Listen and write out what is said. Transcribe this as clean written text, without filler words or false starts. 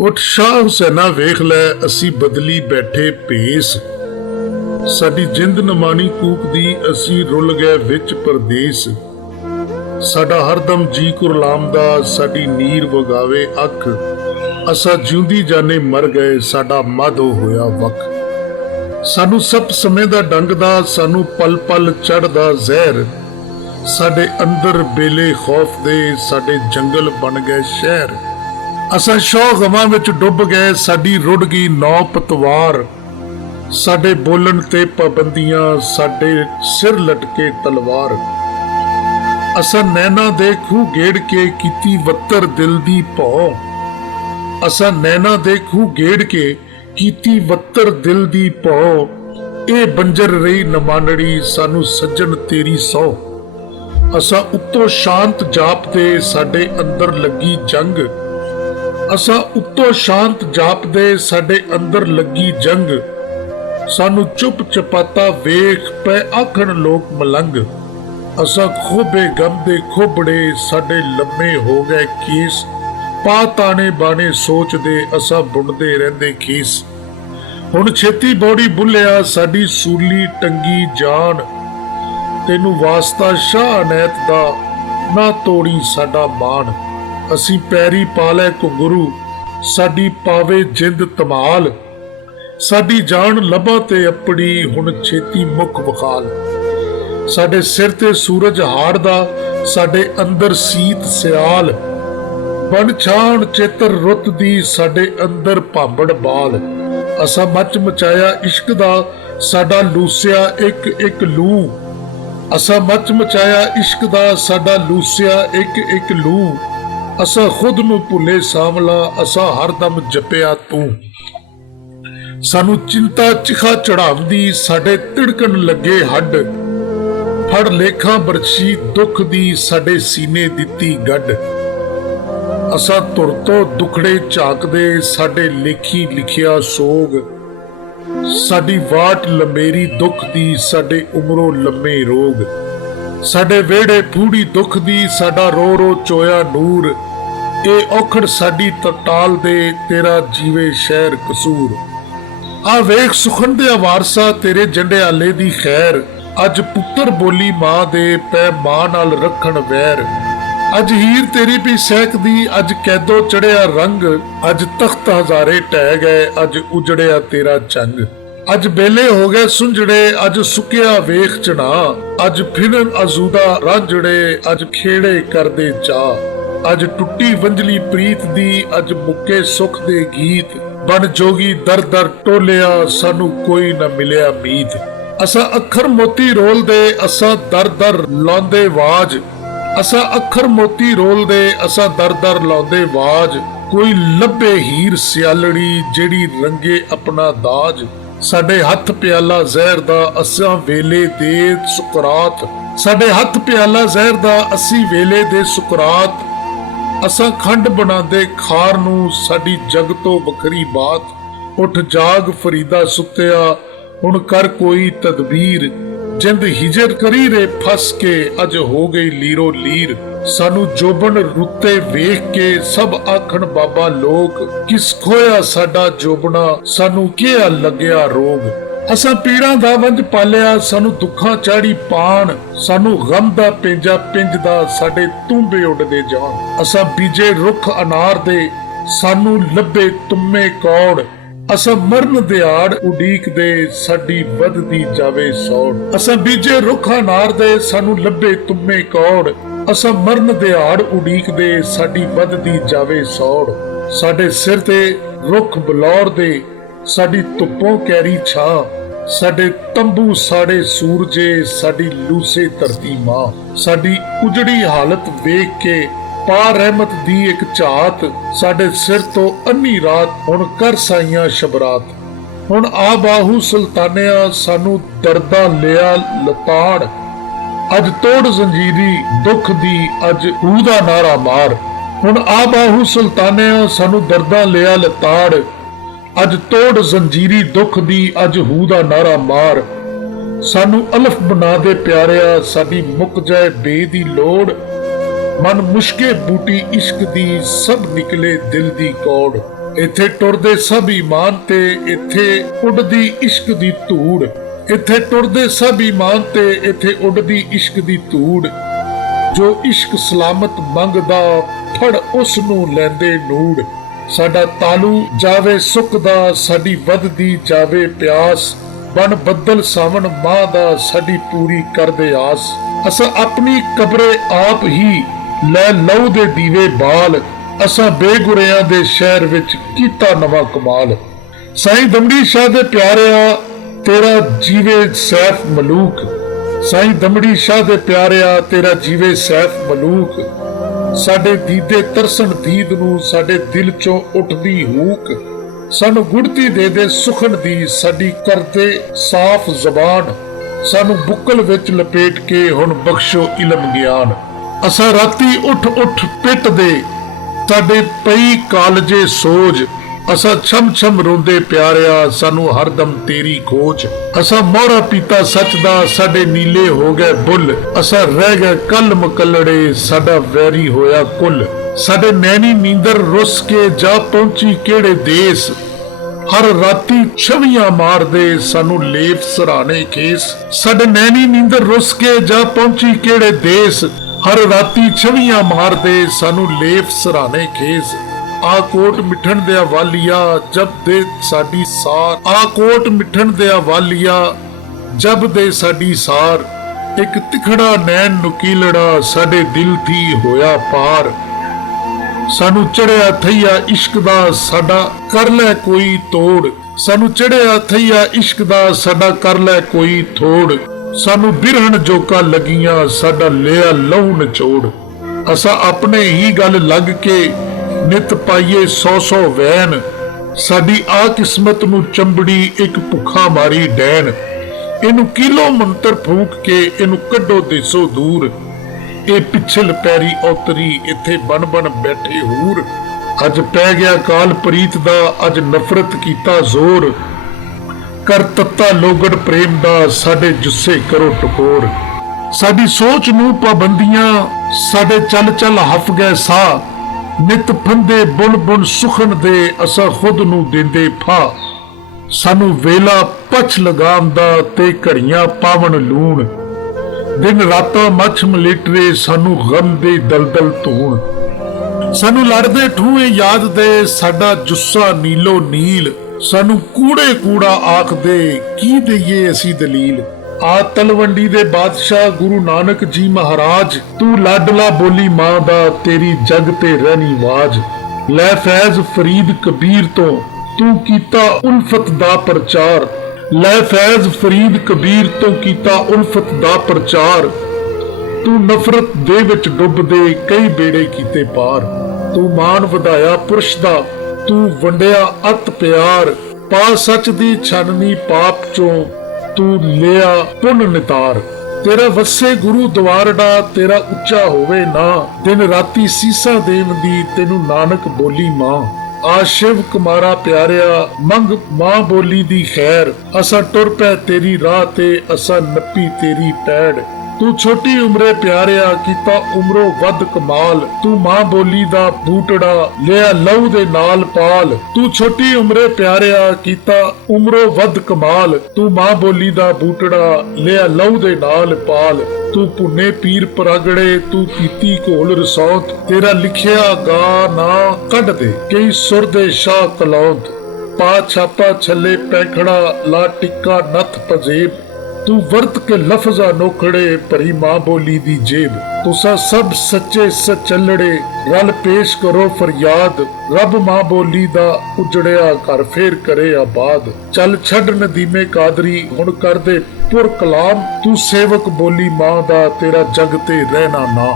ਉਠ ਸ਼ਾਹ ਹੁਸੈਨਾ ਵੇਖ ਲੈ ਅਸੀਂ ਬਦਲੀ ਬੈਠੇ ਭੇਸ। ਸਾਡੀ ਜਿੰਦ ਨਮਾਣੀ ਕੂਕਦੀ ਅਸੀਂ ਰੁੱਲ ਗਏ ਵਿੱਚ ਪਰਦੇਸ। ਸਾਡਾ ਹਰਦਮ ਜੀ ਕੁਰਲਾਮ ਦਾ ਸਾਡੀ ਨੀਰ ਵਗਾਵੇ ਅੱਖ। ਅਸਾਂ ਜਿਉਂਦੀ ਜਾਨੇ ਮਰ ਗਏ ਸਾਡਾ ਮਧੋ ਹੋਇਆ ਵਕ। ਸਾਨੂੰ ਸਭ ਸਮੇਂ ਦਾ ਡੰਗ ਦਾ ਸਾਨੂੰ ਪਲ ਪਲ ਚੜਦਾ ਜ਼ਹਿਰ। ਸਾਡੇ ਅੰਦਰ ਬੇਲੇ ਖੌਫ ਦੇ ਸਾਡੇ ਜੰਗਲ ਬਣ ਗਏ ਸ਼ਹਿਰ। ਅਸਾਂ ਸ਼ੌਹ ਗਮਾਂ ਵਿੱਚ ਡੁੱਬ ਗਏ ਸਾਡੀ ਰੁੜ ਗਈ ਨੌ ਪਤਵਾਰ। ਸਾਡੇ ਬੋਲਣ ਤੇ ਪਾਬੰਦੀਆਂ ਸਾਡੇ ਸਿਰ ਲਟਕੇ ਤਲਵਾਰ। ਅਸਾਂ ਨੈਣਾ ਦੇ ਖੂਹ ਗੇੜ ਕੇ ਕੀਤੀ ਵੱਤਰ ਦਿਲ ਦੀ ਭੌ। ਅਸਾਂ ਨੈਣਾ ਦੇ ਖੂਹ ਗੇੜ ਕੇ ਕੀਤੀ ਵੱਤਰ ਦਿਲ ਦੀ ਭੌ। ਇਹ ਬੰਜਰ ਰਹੀ ਨਮਾਨੜੀ ਸਾਨੂੰ ਸੱਜਣ ਤੇਰੀ ਸੌ। ਅਸਾਂ ਉੱਤੋਂ ਸ਼ਾਂਤ ਜਾਪਦੇ ਸਾਡੇ ਅੰਦਰ ਲੱਗੀ ਜੰਗ। ਅਸਾਂ ਉੱਤੋਂ ਸ਼ਾਂਤ ਜਾਪਦੇ ਸਾਡੇ ਅੰਦਰ ਲੱਗੀ ਜੰਗ। ਸਾਨੂੰ ਚੁੱਪ ਚਪਾਤਾ ਵੇਖ ਪੈ ਆਖਣ ਲੋਕ ਮਲੰਗ। ਅਸਾਂ ਖੋਬੇ ਗਮ ਦੇ ਖੋਬੜੇ ਸਾਡੇ ਲੰਮੇ ਹੋ ਗਏ ਕੇਸ। ਪਾ ਤਾਣੇ ਬਾਣੇ ਸੋਚਦੇ ਅਸਾਂ ਬੁਣਦੇ ਰਹਿੰਦੇ ਖੀਸ। ਹੁਣ ਛੇਤੀ ਬੋੜੀ ਬੁੱਲਿਆ ਸਾਡੀ ਸੂਲੀ ਟੰਗੀ ਜਾਨ। ਤੈਨੂੰ ਵਾਸਤਾ ਸ਼ਾਹ ਅਨੈਤ ਦਾ ਨਾ ਤੋੜੀ ਸਾਡਾ ਮਾਣ। ਅਸੀਂ ਪੈਰੀ ਪਾ ਲੈ ਘੁੰਗਰੂ ਸਾਡੀ ਪਾਵੇ ਜਿੰਦ ਧਮਾਲ। ਸਾਡੀ ਜਾਨ ਲੱਭਾ ਤੇ ਆਪਣੀ ਹੁਣ ਛੇਤੀ ਮੁੱਖ ਵਿਖਾਲ। ਸਾਡੇ ਸਿਰ ਤੇ ਸੂਰਜ ਹਾੜਦਾ ਸਾਡੇ ਅੰਦਰ ਸੀਤ ਸਿਆਲ। ਬਨ ਛਾਣ ਚੇਤਰ ਰੁੱਤ ਦੀ ਸਾਡੇ ਅੰਦਰ ਭਾਂਬੜ ਬਾਲ। ਅਸਾਂ ਮੱਚ ਮਚਾਇਆ ਇਸ਼ਕ ਦਾ ਸਾਡਾ ਲੂਸਿਆ ਇੱਕ ਇੱਕ ਲੂ। ਅਸਾਂ ਮੱਚ ਮਚਾਇਆ ਇਸ਼ਕ ਦਾ ਸਾਡਾ ਲੂਸਿਆ ਇੱਕ ਇੱਕ ਲੂ। ਅਸਾਂ ਖੁਦ ਨੂੰ ਭੁੱਲੇ ਸਾਂਵਲਾ ਅਸਾਂ ਹਰਦਮ ਜਪਿਆ ਤੂੰ। ਸਾਨੂੰ ਚਿੰਤਾ ਚਿਖਾ ਚੜਾਵਦੀ ਸਾਡੇ ਤਿੜਕਣ ਲੱਗੇ ਹੱਡ। ਫੜ ਲੇਖਾਂ ਬਰਛੀ ਦੁੱਖ ਦੀ ਸਾਡੇ ਸੀਨੇ ਦਿੱਤੀ ਗੱਡ। ਅਸਾਂ ਧੁਰ ਤੋਂ ਦੁਖੜੇ ਝਾਕਦੇ ਸਾਡੇ ਲੇਖੀ ਲਿਖਿਆ ਸੋਗ। ਸਾਡੀ ਵਾਟ ਲੰਮੇਰੀ ਦੁੱਖ ਦੀ ਸਾਡੇ ਉਮਰੋਂ ਲੰਮੇ ਰੋਗ। ਸਾਡੇ ਵਿਹੜੇ ਫੂੜੀ ਦੁੱਖ ਦੀ ਸਾਡਾ ਰੋ ਰੋ ਚੋਇਆ ਨੂਰ। ਇਹ ਔਖੜ ਸਾਡੀ ਤਟਾਲ ਦੇ ਤੇਰਾ ਜੀਵੇ ਸ਼ਹਿਰ ਕਸੂਰ। ਆ ਵੇਖ ਸੁਖਣ ਦੇ ਵਾਰਸਾ ਤੇਰੇ ਜੰਡਿਆਲੇ ਦੀ ਖੈਰ। ਅੱਜ ਪੁੱਤਰ ਬੋਲੀ ਮਾਂ ਦੇ ਪੈ ਮਾਂ ਨਾਲ ਰੱਖਣ ਵੈਰ। ਅੱਜ ਹੀਰ ਤੇਰੀ ਵੀ ਸਹਿਕਦੀ ਅੱਜ ਕੈਦੋ ਚੜਿਆ ਰੰਗ। ਅੱਜ ਤਖਤ ਹਜ਼ਾਰੇ ਟਹਿ ਗਏ ਅੱਜ ਉਜੜਿਆ ਤੇਰਾ ਚੰਗ। ਅੱਜ ਬੇਲੇ ਹੋ ਗਏ ਸੁੰਝੜੇ ਅੱਜ ਸੁੱਕਿਆ ਵੇਖ ਚਣਾ। ਅੱਜ ਫਿਰਨ ਅਜ਼ੂਦਾ ਰਾਂਝੜੇ ਅੱਜ ਖੇੜੇ ਕਰਦੇ ਚਾਹ। ਅੱਜ ਟੁੱਟੀ ਵੰਜਲੀ ਪ੍ਰੀਤ ਦੀ ਅੱਜ ਮੁੱਕੇ ਸੁੱਖ ਦੇ ਗੀਤ। ਬਣ ਜੋਗੀ ਦਰ ਦਰ ਟੋਲਿਆ ਸਾਨੂੰ ਕੋਈ ਨਾ ਮਿਲਿਆ ਮੀਤ। ਅਸਾਂ ਅੱਖਰ ਮੋਤੀ ਰੋਲਦੇ ਅਸਾਂ ਦਰ ਦਰ ਲਾਉਂਦੇ ਵਾਜ। ਅਸਾਂ ਅੱਖਰ ਮੋਤੀ ਰੋਲਦੇ ਅਸਾਂ ਦਰ ਦਰ ਲਾਉਂਦੇ ਵਾਜ। ਕੋਈ ਲੱਭੇ ਹੀਰ ਸਿਆਲੜੀ ਜਿਹੜੀ ਰੰਗੇ ਆਪਣਾ ਦਾਜ। ਸਾਡੇ ਹੱਥ ਪਿਆਲਾ ਜ਼ਹਿਰ ਦਾ ਅਸਾਂ ਵੇਲੇ ਦੇ ਸੁਕਰਾਤ। ਸਾਡੇ ਹੱਥ ਪਿਆਲਾ ਜ਼ਹਿਰ ਦਾ ਅਸੀਂ ਵੇਲੇ ਦੇ ਸੁਕਰਾਤ। ਅਸਾਂ ਖੰਡ ਬਣਾਉਂਦੇ ਖਾਰ ਨੂੰ ਸਾਡੀ ਜਗ ਤੋਂ ਵੱਖਰੀ ਬਾਤ। ਉੱਠ ਜਾਗ ਫਰੀਦਾ ਸੁੱਤਿਆ ਹੁਣ ਕਰ ਕੋਈ ਤਦਬੀਰ। ਜਿੰਦ ਹਿਜਰ ਕਰੀ ਰੇ ਫਸ ਕੇ ਅੱਜ ਹੋ ਗਈ ਲੀਰੋ ਲੀਰ। ਸਾਨੂੰ ਜੋਬਨ ਰੁੱਤੇ ਵੇਖ ਕੇ ਸਭ ਆਖਣ ਬਾਬਾ ਲੋਕ। ਕਿਸ ਖੋਇਆ ਸਾਡਾ ਜੋਬਨਾ ਸਾਨੂੰ ਕਿਹਾ ਲੱਗਿਆ ਰੋਗ। ਅਸਾਂ ਪੀੜਾਂ ਦਾ ਵੰਜ ਪਾਲਿਆ ਸਾਨੂੰ ਦੁੱਖਾਂ ਚਾੜੀ ਪਾਣ। ਸਾਨੂੰ ਗਮ ਦਾ ਪੇਂਜਾ ਪਿੰਜਦਾ ਸਾਡੇ ਤੂੰਬੇ ਉੱਡਦੇ ਜਾਣ। ਅਸਾਂ ਬੀਜੇ ਰੁੱਖ ਅਨਾਰ ਦੇ ਸਾਨੂੰ ਲੱਭੇ ਤੁੰਮੇ ਕੌੜ। ਅਸਾਂ ਮਰਨ ਦਿਹਾੜ ਉਡੀਕਦੇ ਸਾਡੀ ਵੱਧਦੀ ਜਾਵੇ ਸੌੜ। ਅਸਾਂ ਬੀਜੇ ਰੁੱਖ ਅਨਾਰ ਦੇ ਸਾਨੂੰ ਲੱਭੇ ਤੁੰਮੇ ਕੌੜ। ਅਸਾਂ ਮਰਨ ਦਿਹਾੜ ਉਡੀਕਦੇ ਸਾਡੀ ਵੱਧਦੀ ਜਾਵੇ ਸੌੜ। ਸਾਡੇ ਸਿਰ ਤੇ ਰੁੱਖ ਬਲੌਰ ਦੇ ਸਾਡੀ ਧੁੱਪੋਂ ਕੈਰੀ ਛਾਂ। ਸਾਡੇ ਤੰਬੂ ਸਾੜੇ ਸੂਰਜੇ ਸਾਡੀ ਲੂਸੇ ਧਰਤੀ ਮਾਂ। ਸਾਡੀ ਉਜੜੀ ਹਾਲਤ ਵੇਖ ਕੇ ਪਾ ਰਹਿਮਤ ਦੀ ਇੱਕ ਝਾਤ। ਸਾਡੇ ਸਿਰ ਤੋਂ ਅੰਨੀ ਰਾਤ ਹੁਣ ਕਰ ਸਾਈਆਂ ਸ਼ਬਰਾਤ। ਹੁਣ ਆ ਬਾਹੂ ਸੁਲਤਾਨਿਆ ਸਾਨੂੰ ਦਰਦਾਂ ਲਿਆ ਲਤਾੜ। ਅੱਜ ਤੋੜ ਜ਼ੰਜੀਰੀ ਦੁੱਖ ਦੀ ਅੱਜ ਹੂ ਦਾ ਨਾਰਾ ਮਾਰ। ਹੁਣ ਆ ਬਾਹੂ ਸੁਲਤਾਨਿਆ ਸਾਨੂੰ ਦਰਦਾਂ ਲਿਆ ਲਤਾੜ। ਅੱਜ ਤੋੜ ਜ਼ੰਜੀਰੀ ਦੁੱਖ ਦੀ ਅੱਜ ਹੂ ਦਾ ਨਾਰਾ ਮਾਰ। ਸਾਨੂੰ ਅਲਫ ਬਣਾ ਦੇ ਪਿਆਰਿਆ ਸਾਡੀ ਮੁੱਕ ਜਾਏ ਬੇ ਦੀ ਲੋੜ। ਮਨ ਮੁਸ਼ਕੇ ਬੂਟੀ ਇਸ਼ਕ ਦੀ ਸਭ ਨਿਕਲੇ ਦਿਲ ਦੀ ਕੌੜ। ਇੱਥੇ ਟੁਰਦੇ ਸਭ ਈਮਾਨ ਤੇ ਇੱਥੇ ਉੱਡਦੀ ਇਸ਼ਕ ਦੀ ਧੂੜ। ਇੱਥੇ ਟੁਰਦੇ ਸਭ ਈਮਾਨ ਤੇ ਇੱਥੇ ਉੱਡਦੀ ਇਸ਼ਕ ਦੀ ਧੂੜ। ਜੋ ਇਸ਼ਕ ਸਲਾਮਤ ਮੰਗਦਾ ਫੜ ਉਸ ਨੂੰ ਲੈਂਦੇ ਨੂੜ। ਸਾਡਾ ਤਾਲੂ ਜਾਵੇ ਸੁੱਕਦਾ, ਸਾਡੀ ਵੱਧਦੀ ਜਾਵੇ ਪਿਆਸ। ਬਨ ਬੱਦਲ ਸਾਵਣ ਮਾਹ ਦਾ, ਸਾਡੀ ਪੂਰੀ ਕਰਦੇ ਆਸ। ਅਸਾਂ ਆਪਣੀ ਕਬਰੇ ਆਪ ਹੀ ਲੈ ਲਹੂ ਦੇ ਦੀਵੇ ਬਾਲ। ਅਸਾਂ ਬੇਗੁਰਿਆਂ ਦੇ ਸ਼ਹਿਰ ਵਿੱਚ ਕੀਤਾ ਨਵਾਂ ਕਮਾਲ। ਸਾਈਂ ਦਮੜੀ ਸ਼ਾਹ ਦੇ ਪਿਆਰਿਆ ਤੇਰਾ ਜੀਵੇ ਸੈਫ ਮਲੂਕ। ਸਾਈਂ ਦਮੜੀ ਸ਼ਾਹ ਦੇ ਪਿਆਰਿਆ ਤੇਰਾ ਜੀਵੇ ਸੈਫ ਮਲੂਕ। ਸਾਡੇ ਦੀਦੇ ਤਰਸਣ ਦੀਦ ਨੂੰ, ਸਾਡੇ ਦਿਲ ਚੋਂ ਉੱਠਦੀ ਹੂਕ। ਸਾਨੂੰ ਗੁੜਤੀ ਦੇ ਦੇ ਸੁਖਨ ਦੀ, ਸਾਡੀ ਕਰਦੇ ਸਾਫ਼ ਜ਼ਬਾਨ। ਸਾਨੂੰ ਬੁੱਕਲ ਵਿੱਚ ਲਪੇਟ ਕੇ ਹੁਣ ਬਖਸ਼ੋ ਇਲਮ ਗਿਆਨ। ਅਸਾਂ ਰਾਤੀ ਉੱਠ ਉੱਠ ਪਿੱਟਦੇ, ਸਾਡੇ ਪਈ ਕਾਲਜੇ ਸੋਜ। ਅਸਾਂ ਛਮ ਛਮ ਰੋਂਦੇ ਪਿਆਰਿਆ, ਸਾਨੂੰ ਹਰਦਮ ਤੇਰੀ ਖੋਜ। ਅਸਾਂ ਮੋਹਰਾ ਪੀਤਾ ਸੱਚ ਦਾ, ਸਾਡੇ ਨੀਲੇ ਹੋ ਗਏ ਬੁੱਲ। ਅਸਾਂ ਰਹਿ ਗਏ ਕੱਲ ਮਕਲੜੇ, ਸਾਡਾ ਵੈਰੀ ਹੋਇਆ ਕੁੱਲ। ਸਾਡੇ ਨੈਣੀ ਨੀਂਦਰ ਰੁੱਸ ਕੇ ਜਾ ਪਹੁੰਚੀ ਕਿਹੜੇ ਦੇਸ। ਹਰ ਰਾਤੀ ਛਵੀਆਂ ਮਾਰਦੇ, ਸਾਨੂੰ ਲੇਪ ਸਰਾਣੇ ਖੇਸ। ਸਾਡੇ ਨੈਣੀ ਨੀਂਦਰ ਰੁੱਸ ਕੇ ਜਾ ਪਹੁੰਚੀ ਕਿਹੜੇ ਦੇਸ। ਹਰ ਰਾਤੀ ਛਵੀਆਂ ਮਾਰਦੇ, ਸਾਨੂੰ ਲੇਪ ਸਰਾਣੇ ਖੇਸ। ਆ ਕੋਟ ਮਿਠਣ ਦੇ ਵਾਲੀਆ ਜਬ ਦੇ ਸਾਡੀ ਸਾਰ। ਆ ਕੋਟ ਮਿਠਣ ਦੇ ਵਾਲੀਆ ਜਬ ਦੇ ਸਾਡੀ ਸਾਰ। ਇੱਕ ਤਿਖੜਾ ਨੈਣ ਨੁਕੀਲੜਾ, ਸਾਡੇ ਦਿਲ ਥੀ ਹੋਇਆ ਪਾਰ। ਸਾਨੂੰ ਚੜਿਆ ਥਈਆ ਇਸ਼ਕ ਦਾ, ਸਾਡਾ ਕਰ ਲੈ ਕੋਈ ਤੋੜ। ਸਾਨੂੰ ਚੜਿਆ ਥਈਆ ਇਸ਼ਕ ਦਾ, ਸਾਡਾ ਕਰ ਲੈ ਕੋਈ ਥੋੜ। ਸਾਨੂੰ ਬਿਰਹਣ ਜੋਕਾਂ ਲੱਗੀਆਂ, ਸਾਡਾ ਲਿਆ ਲਹੂ ਨਿਚੋੜ। ਅਸਾਂ ਆਪਣੇ ਹੀ ਗੱਲ ਲੱਗ ਕੇ ਨਿਤ ਪਾਈਏ 100 ਵੈਨ। ਸਾਡੀ ਆ ਕਿਸਮਤ ਨੂੰ ਚੰਬੜੀ ਇੱਕ ਭੁੱਖਾ ਮਾਰੀ ਡੈਣ। ਇਹਨੂੰ ਕਿਲੋ ਮੰਤਰ ਫੂਕ ਕੇ ਇਹਨੂੰ ਕੱਢੋ ਦੇਸੋ ਦੂਰ। ਇਹ ਪਿਛਲ ਪੈਰੀ ਔਤਰੀ, ਇੱਥੇ ਬਨ ਬਨ ਬੈਠੇ ਹੂਰ। ਅੱਜ ਪੈ ਗਿਆ ਕਾਲ ਪ੍ਰੀਤ ਦਾ, ਅੱਜ ਨਫ਼ਰਤ ਕੀਤਾ ਜ਼ੋਰ। ਕਰ ਤੱਤਾ ਲੋਗੜ ਪ੍ਰੇਮ ਦਾ, ਸਾਡੇ ਜੁੱਸੇ ਕਰੋ ਟਕੋਰ। ਸਾਡੀ ਸੋਚ ਨੂੰ ਪਾਬੰਦੀਆਂ, ਸਾਡੇ ਚੱਲ ਚੱਲ ਹਫ ਗਏ ਸਾਹ। ਨਿਤ ਫੰਦੇ ਬੁਣ ਬੁਣ ਸੁਖਨ ਦੇ, ਅਸਾਂ ਖੁਦ ਨੂੰ ਦਿੰਦੇ ਫਾ। ਸਾਨੂੰ ਵੇਲਾ ਪਛ ਲਗਾਮ ਦਾ ਤੇ ਘੜੀਆਂ ਪਾਵਨ ਲੂਣ। ਦਿਨ ਰਾਤਾਂ ਮੱਛ ਮਲੇਟਰੇ, ਸਾਨੂੰ ਗਮ ਦੇ ਦਲਦਲ ਧੂਣ। ਸਾਨੂੰ ਲੜਦੇ ਠੂਏ ਯਾਦ ਦੇ, ਸਾਡਾ ਜੁੱਸਾ ਨੀਲੋ ਨੀਲ। ਸਾਨੂੰ ਕੂੜੇ ਕੂੜਾ ਆਖਦੇ, ਕੀ ਦਈਏ ਅਸੀਂ ਦਲੀਲ। ਆ ਤਲਵੰਡੀ ਦੇ ਬਾਦਸ਼ਾਹ ਗੁਰੂ ਨਾਨਕ ਜੀ ਮਹਾਰਾਜ, ਤੂੰ ਲਾਡਲਾ ਬੋਲੀ ਮਾਂ ਦਾ, ਤੇਰੀ ਜਗ ਤੇ ਰਹਿਣੀ ਵਾਜ। ਲੈ ਫੈਜ਼ ਫਰੀਦ ਕਬੀਰ ਤੋਂ, ਤੂੰ ਕੀਤਾ ਉਲਫਤ ਦਾ ਪ੍ਰਚਾਰ। ਲੈ ਫੈਜ਼ ਫਰੀਦ ਕਬੀਰ ਤੋਂ ਕੀਤਾ ਉਲਫਤ ਦਾ ਪ੍ਰਚਾਰ। ਤੂੰ ਨਫ਼ਰਤ ਦੇ ਵਿੱਚ ਡੁੱਬਦੇ ਕਈ ਬੇੜੇ ਕੀਤੇ ਪਾਰ। ਤੂੰ ਮਾਨ ਵਧਾਇਆ ਪੁਰਸ਼ ਦਾ, ਤੂੰ ਵੰਡਿਆ ਅਤ ਪਿਆਰ। ਪਾ ਸੱਚ ਦੀ ਛਾਨਣੀ ਪਾਪ ਚੋਂ, ਤੂੰ ਲਿਆ ਪੁੰਨ ਨਿਤਾਰ। ਤੇਰਾ ਵਸੇ ਗੁਰੂ ਦਵਾਰੜਾ, ਤੇਰਾ ਉੱਚਾ ਹੋਵੇ ਨਾ। ਦਿਨ ਰਾਤੀ ਸੀਸਾਂ ਦੇਣ ਦੀ, ਤੈਨੂੰ ਨਾਨਕ ਬੋਲੀ ਮਾਂ। ਆ ਸ਼ਿਵ ਕੁਮਾਰਾ ਪਿਆਰਿਆ, ਮੰਗ ਮਾਂ ਬੋਲੀ ਦੀ ਖੈਰ। ਅਸਾਂ ਟੁਰ ਪੈ ਤੇਰੀ ਰਾਹ ਤੇ, ਅਸਾਂ ਨੱਪੀ ਤੇਰੀ ਪੈੜ। ਤੂੰ ਛੋਟੀ ਉਮਰੇ ਪਿਆਰਿਆ, ਕੀਤਾ ਉਮਰੋਂ ਵੱਧ ਕਮਾਲ। ਤੂੰ ਮਾਂ ਬੋਲੀ ਦਾ ਬੂਟੜਾ, ਲਿਆ ਲਹੂ ਦੇ ਨਾਲ ਪਾਲ। ਤੂੰ ਛੋਟੀ ਉਮਰੇ ਪਿਆਰਿਆ, ਕੀਤਾ ਉਮਰੋਂ ਵੱਧ ਕਮਾਲ। ਤੂੰ ਮਾਂ ਬੋਲੀ ਦਾ ਬੂਟੜਾ, ਲਿਆ ਲਹੂ ਦੇ ਨਾਲ ਪਾਲ। ਤੂੰ ਪੁੰਨੇ ਪੀਰ ਪਰਾਗੜੇ, ਤੂੰ ਪੀਤੀ ਘੋਲ ਰਸੌਤ। ਤੇਰਾ ਲਿਖਿਆ ਗਾ ਨਾ ਕੱਢ ਦੇ, ਕਈ ਸੁਰ ਦੇ ਸ਼ਾਹ ਕਲੌਂਤ। ਪਾ ਛਾਪਾ ਛੱਲੇ ਪੈਖੜਾ, ਲਾ ਟਿੱਕਾ ਨੱਥ ਪਜੇਬ। ਤੂੰ ਵਰਤ ਕੇ ਲਫ਼ਜ਼ਾਂ ਨੋਖੜੇ, ਭਰੀ ਮਾਂ ਬੋਲੀ ਦੀ ਜੇਬ। ਤੁਸਾਂ ਸਭ ਸੱਚੇ ਸਚਲੜੇ, ਰਲ ਪੇਸ਼ ਕਰੋ ਫਰਿਆਦ। ਰੱਬ ਮਾਂ ਬੋਲੀ ਦਾ ਉਜੜਿਆ ਘਰ ਫੇਰ ਕਰੇ ਆਬਾਦ। ਚੱਲ ਛੱਡ ਨਦੀਮੇ ਕਾਦਰੀ, ਹੁਣ ਕਰਦੇ ਪੁਰ ਕਲਾਮ। ਤੂੰ ਸੇਵਕ ਬੋਲੀ ਮਾਂ ਦਾ, ਤੇਰਾ ਜਗ ਤੇ ਰਹਿਣਾ ਨਾ।